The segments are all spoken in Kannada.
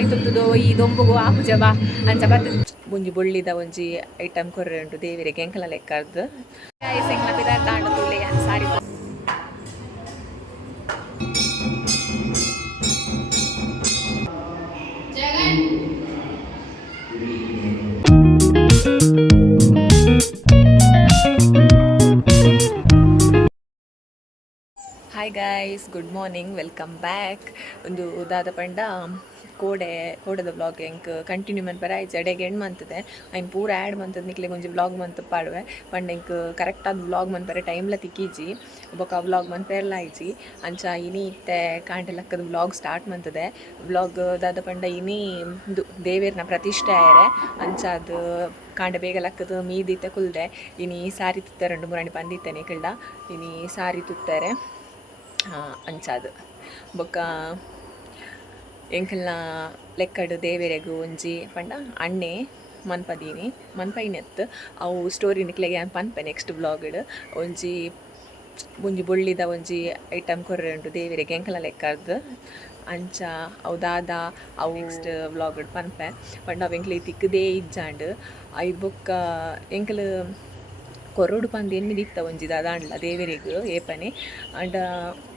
ಸಾರಿ ತುತ್ತುದು ಈ ದೊಂಬುಗು ಆಪುಜ ಬಾ ಅಂಚ ಬತ್ತ ಒಂಜಿ ಬೊಳ್ಳಿದ ಒಂಜಿ ಐಟಮ್ ಕೊರ್ರೆ ಉಂಟು ದೇವಿರಿಗೆ ಎಂಕಲ ಲೆಕ್ಕದ್ದು ಎಂಕಲ ಪಿದಾರ್ ದಾಂಡ ತುಳ್ಳಿ ಸಾರಿ hi guys, good morning, welcome back. ಒಂದು ದಾದ ಪಂಡ ಕೋಡೆದ ವ್ಲಾಗ್ ಎಂಕ್ ಕಂಟಿನ್ಯೂ ಮನ್ಪರ ಆಯ್ತು ಎಡೆಗೆ ಎಂಡ್ ಮಂತದೆ ಐನ್ ಪೂರ ಆ್ಯಡ್ ಮಂತದ ನಿಕ್ಲೆ ಒಂಜಿ ವ್ಲಾಗ್ ಮಂತ್ ಪಾಡುವೆ ಪಂಡ ಎಂಕ್ ಕರೆಕ್ಟಾದ ವ್ಲಾಗ್ ಮನ್ಪರೆ ಟೈಮ್ಲ ತಿಕ್ಕಿಜಿ ಬೊಕ ವ್ಲಾಗ್ ಮನ್ಪೆರ್ಲ ಆಯ್ಜಿ ಅಂಚ ಇನಿ ಇತ್ತೆ ಕಾಂಟೆ ಲಕ್ಕದ ವ್ಲಾಗ್ ಸ್ಟಾರ್ಟ್ ಮಂತದೆ. ವ್ಲಾಗ್ ದಾದ ಪಂಡ ಇನಿ ದೇವೇರ್ನ ಪ್ರತಿಷ್ಠೆ ಆಯರೆ ಅಂಚ ಅದು ಕಾಂಡೆ ಬೇಗ ಲಕ್ಕದ ಮೀದಿತ್ತೆ ಕುಲ್ದೆ ಇನಿ ಸಾರಿ ತುತ್ತಾರೆ 2-3 ಪಂದಿತ್ತೇನೆ ಕಿಲ್ಡ ಇನಿ ಸಾರಿ ತುತ್ತಾರೆ ಅಂಚಾದು ಬೊಕ್ಕ ಎಂಕಲ್ನ ಲೆಕ್ಕಡು ದೇವೆರೆಗು ಒಂಜಿ ಪಂಡ ಅಣ್ಣೆ ಮನ್ಪೈನೆತ್ ಅವು ಸ್ಟೋರಿ ನಿಕ್ಲೆಗೆ ನಾನು ಪನ್ಪೆ ನೆಕ್ಸ್ಟ್ ವ್ಲಾಗ್ಡ್ ಒಂಜಿ ಬೊಳ್ಳಿದ ಒಂಜಿ ಐಟಮ್ ಕೊರ್ರೆ ಉಂಟು ದೇವೆರೆಗೆ ಎಂಕಲ ಲೆಕ್ಕದ್ದು ಅಂಚ ಅವು ದಾದ ಅವು ನೆಕ್ಸ್ಟ್ ವ್ಲಾಗ್ಡ್ ಪನ್ಪೆ ಪಂಡ ಅವು ಎಂಕ್ಲೆ ತಿಕ್ಕದೇ ಇಜ್ಜಾಂಡ್ ಐ ಬೊಕ್ಕ ಎಂಕಲ್ ಕೊರಡು ಪಂದು ಎನ್ನಿದಿತ್ತ ಒಂಜಿ ದಾದಾಂಡ್ಲ ದೇವೆರೆಗ್ ಏಪನೆ ಅಂಡ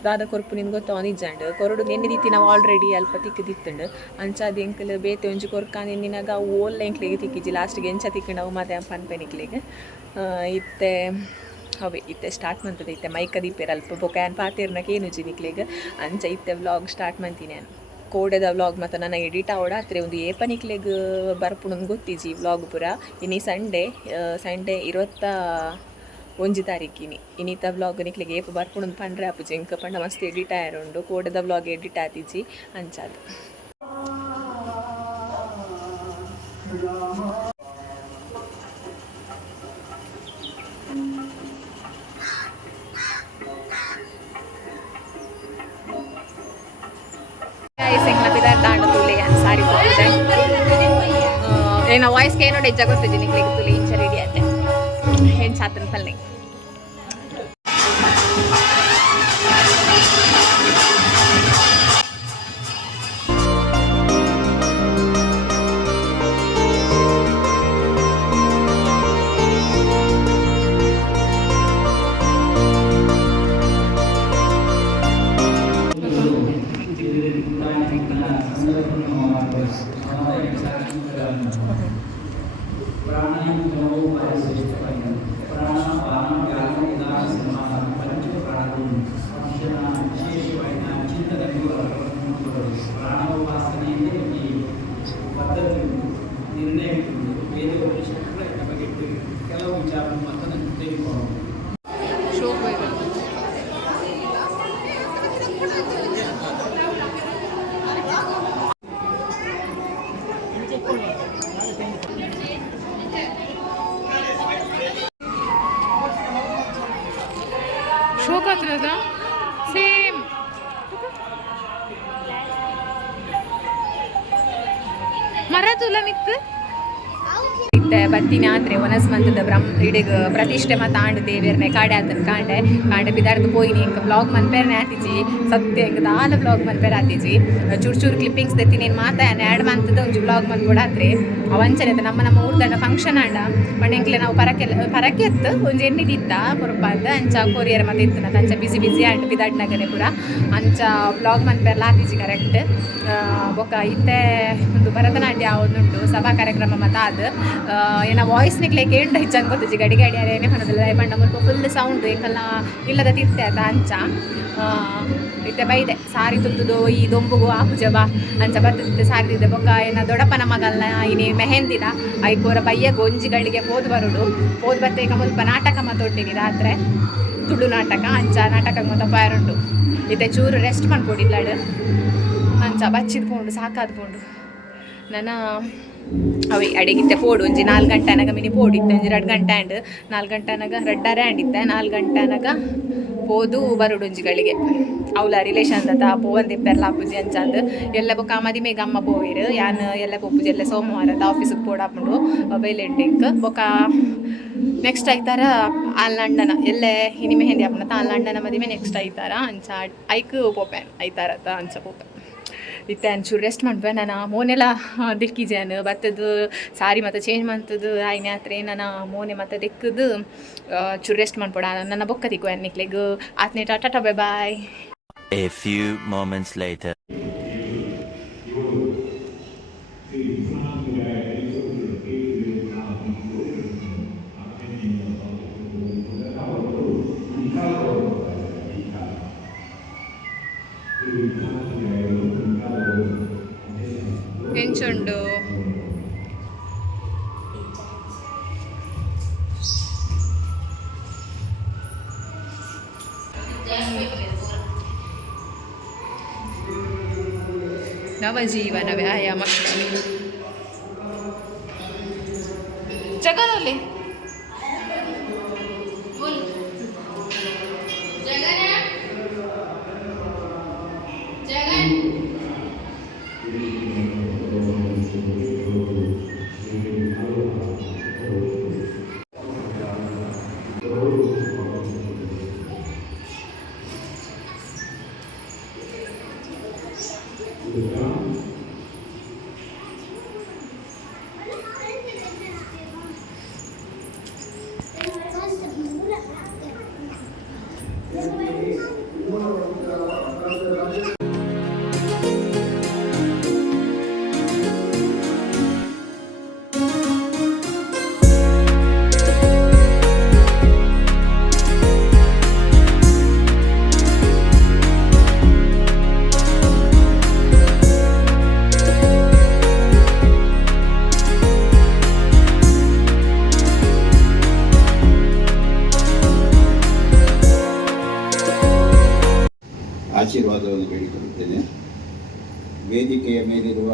ದಾದ ಕೊರ್ಪು ನಿನ್ ಗೊತ್ತ ನಿಜ್ಜಾಂಡ್ ಕೊರಡು ಎನ್ನಿದಿತ್ತಿ ನಾವು ಆಲ್ರೆಡಿ ಅಲ್ಪ ತಿಕ್ಕದಿತ್ತುಂಡು ಅಂಚ ಅದು ಎಂಕಲ್ ಬೇತೆ ಒಂಜಿ ಕೊರ್ಕಾನ್ ಎನ್ನಿನಾಗ ಅವು ಓಲ್ಲ ಎಂಕ್ಲೆಗೆ ತಿಕ್ಕಿಜಿ ಲಾಸ್ಟಿಗೆ ಎಂಚ ತಿಕ್ಕಂಡು ಅವು ಮತ್ತೆ ಪನ್ಪೆನಿಕ್ಲೆಗೆ ಇತ್ತೆ ಅವೇ ಇತ್ತೆ ಸ್ಟಾರ್ಟ್ ಮಂತದೆ ಇತ್ತೆ ಮೈಕ ದೀಪೇರ ಅಲ್ಪ ಬೊಕ ಏನು ಪಾತಿರ್ನಕ್ಕೆ ಏನು ನಿಕ್ಲೆಗೆ ಅಂಚ ಇತ್ತೆ ವ್ಲಾಗ್ ಸ್ಟಾರ್ಟ್ ಮಂತೀನಿ ನಾನು ಕೋಡೆದ ವ್ಲಾಗ್ ಮತ್ತು ನನ್ನ ಎಡಿಟ್ ಆವಡಾತ್ರೆ ಒಂದು ಏಪನಿಕ್ಲೆಗ್ ಬರ್ಪುಣ್ ಗೊತ್ತಿಜಿ ವ್ಲಾಗ್ ಪೂರ ಇನಿ ಸಂಡೇ 21 ತಾರೀಕಿನಿ ಇನ್ನಿತ ವ್ಲಾಗ್ ನಿಕ್ಲೆಗೆ ಏಪ ಬರ್ಪುಣ್ ಪಂಡ್ರೆ ಆಪುಜಿ ಎಂಕ ಪಂಡ ಮಸ್ತ್ ಎಡಿಟ್ ಆಯರುಂಡು ಕೋಡೆದ ವ್ಲಾಗ್ ಎಡಿಟ್ ಆತಿಜಿ ಅಂಚಾದು ಏನ ವಾಯ್ಸ್ಗೆ ಏನೋ ಡೆಜ್ಜ ಗೊತ್ತಿದ್ದೆ ನಿಕ್ಲಿಗೆ ತುಲಿ ಇಂಚ ರೆಡಿ ಆಯ್ತೆ ಏನು ಸಾತನ ಪಲ್ಲೆ ಸೇಮ್ ಮರ ತುಲ ಮಿತ್ತು ಇತ್ತೆ ಬತ್ತಿನ ಆದರೆ ಒನಸ್ ಮಂತದ ಇಡಿಗ್ ಪ್ರತಿಷ್ಠೆ ಮತ್ತು ಆಂಡ್ ದೇವೇರ್ನೆ ಕಾಡೆ ಆತನ ಕಾಂಡೆ ಬಿದಾರ್ದು ಪೋಯಿನಿ ಎಂಕ ಬ್ಲಾಗ್ ಮನ್ಪೇರ್ನೆ ಆತಿಜಿ ಸತ್ಯ ಎಂಕ ದಾಲ ಬ್ಲಾಗ್ ಮನ್ಪೇರ್ ಆತಿಜಿ ಚೂರು ಕ್ಲಿಪ್ಪಿಂಗ್ಸ್ ತೆತ್ತೀನಿ ಏನು ಮಾತಾನೆ ಆ್ಯಡ್ ಮಂತದ ಒಂಜಿ ಬ್ಲಾಗ್ ಮನ್ಕೊಡಾತ್ರೆ ಅವಂಚನೆ ನಮ್ಮ ಊರ್ದಂಡ ಫಂಕ್ಷನ್ ಆಂಡ ಪಂಡ ಎಂಕ್ಲೆ ನಾವು ಪರಕೆ ಎತ್ತು ಒಂಜಿ ಎಣ್ಣಿದಿತ್ತ ಪುರಪಾದ ಅಂಚ ಕೊರಿಯರ್ ಮತ್ತೆ ಇತ್ತು ಅಂಚ ಬಿಸಿ ಆಂಡ್ ಬಿದಾಡ್ನಾಗನೆ ಪೂರ ಅಂಚ ಬ್ಲಾಗ್ ಮನ್ಪೇರ್ಲ ಆತಿಜಿ ಕರೆಕ್ಟ್ ಬೊಕ್ಕ ಇತ್ತೆ ಒಂದು ಭರತನಾಟ್ಯ ಒಂದುಂಟು ಸಭಾ ಕಾರ್ಯಕ್ರಮ ಮತ್ತು ಅದು ಏನ ವಾಯ್ಸ್ ನಿಕ್ಲೆ ಕೇಂಡ ಹೆಚ್ಚಂಗೆ ಗೊತ್ತಿಜಿ ಗಡಿ ಅರೇನೆ ಪಣದಲ್ಲ ಪಂಡ ಮುಲ್ಪ ಫುಲ್ ಸೌಂಡ್ ಎಂಕಲ್ನ ಇಲ್ಲದ ತಿರ್ತೆ ಆತ ಅಂಚ ಇತ್ತೆ ಬೈದೆ ಸಾರಿ ತುತ್ತುದು ಈ ದೊಂಬುಗು ಆಪುಜ ಬಾ ಅಂಚ ಬತ್ತಿದ್ದೆ ಸಾರಿ ತಿದ್ದೆ ಬೊಕ್ಕ ಏನ ದೊಡ್ಡಪ್ಪನ ಮಗಲ್ನ ಇನಿ ಮೆಹಂದಿನ ಐಪೂರ ಬಯ್ಯಗ ಒಂಜಿಗಳಿಗೆ ಪೋದು ಬರುಡು ಪೋದು ಬತ್ತೇಕ ಮುಲ್ಪ ನಾಟಕ ಮತ್ತೊಟ್ಟಿನಿ ರಾತ್ರೆ ತುಳು ನಾಟಕ ಅಂಚ ನಾಟಕ ಮತ್ತ ಪಾರುಂಡು ಇತ್ತೆ ಚೂರು ರೆಸ್ಟ್ ಮಾಡ್ಕೊಡಿಲ್ಲಾಡು ಅಂಚ ಬಚ್ಚಿದ್ ಪೋಂಡು ಸಾಕಾದ್ ಪೋಂಡು ನನ್ನ ಅವೆ ಅಡಿಗಿತ್ತೆ ಪೋಡು ಒಂಜಿ 4 ಗಂಟೆನಾಗ ಮಿನಿ ಪೋಡಿತ್ತೆ ಒಂಜಿ 2 ಗಂಟೆ ಆ್ಯಂಡ್ 4 ಗಂಟೆನಾಗ ರೆಡ್ಡಾರೆ ಆಂಡಿತ್ತೆ 4 ಗಂಟೆನಾಗ ಪೋದು ಬರುಡು ಒಂಜಿಗಳಿಗೆ ಅವಳ ರಿಲೇಷನ್ ಅದ ಪೋವಂದಿಪ್ಪೆರ್ಲ ಆಪುಜಿ ಅಂಚಾಂದು ಎಲ್ಲ ಬೊಕ್ಕ ಮದಿಮೆಗೆ ಅಮ್ಮ ಪೋವೇರು ಯಾನು ಎಲ್ಲ ಪೋಪುಜಿ ಎಲ್ಲ ಸೋಮವಾರದ ಆಫೀಸಿಗೆ ಪೋಡಾಪುಂಡು ಬೈಲೆಂಟಿಂಕ್ ಬೊಕ್ಕ ನೆಕ್ಸ್ಟ್ ಆಯ್ತಾರ ಅಲ್ಲಂಡನ ಎಲ್ಲೇ ಇನಿ ಮೆಹಂದಿ ಆಪುನತ ಅಲ್ಲಂಡನ ಮದಿಮೆ ನೆಕ್ಸ್ಟ್ ಆಯ್ತಾರ ಅಂಚ ಐಕ್ ಪೋಪೆನ್ ಐತಾರತ್ತ ಅಂಚ ಪೋಪೆ ಇತ್ತೆ ಅಂಚೂರು ರೆಸ್ಟ್ ಮಾಡ್ಬೆ ನಾನು ಮೋನೆಲ್ಲ ದಿಕ್ಕಿಜಾನು ಬತ್ತದು ಸಾರಿ ಮತ್ತು ಚೇಂಜ್ ಮಾಡ್ತದ್ದು ಆಯ್ನೆ ಹತ್ರ ನಾನು ಮೋನೆ ಮತ್ತು ದಿಕ್ಕದು ಚೂರು ರೆಸ್ಟ್ ಮಾಡ್ಕೊಡ ನನ್ನ ಬೊಕ್ಕ ತಿಕ್ಕು ಎನ್ನಿಕ್ಲೆಗ್ ಆತ್ನೇ ta-ta bye bye. A few moments later. ಎಂಚುಂಡು ನವಜೀವನ ವ್ಯಾಯಾಮ ಜಗನಲ್ಲಿ ಆಶೀರ್ವಾದವನ್ನು ಬೇಡಿಕೊಳ್ಳುತ್ತೇನೆ. ವೇದಿಕೆಯ ಮೇಲಿರುವ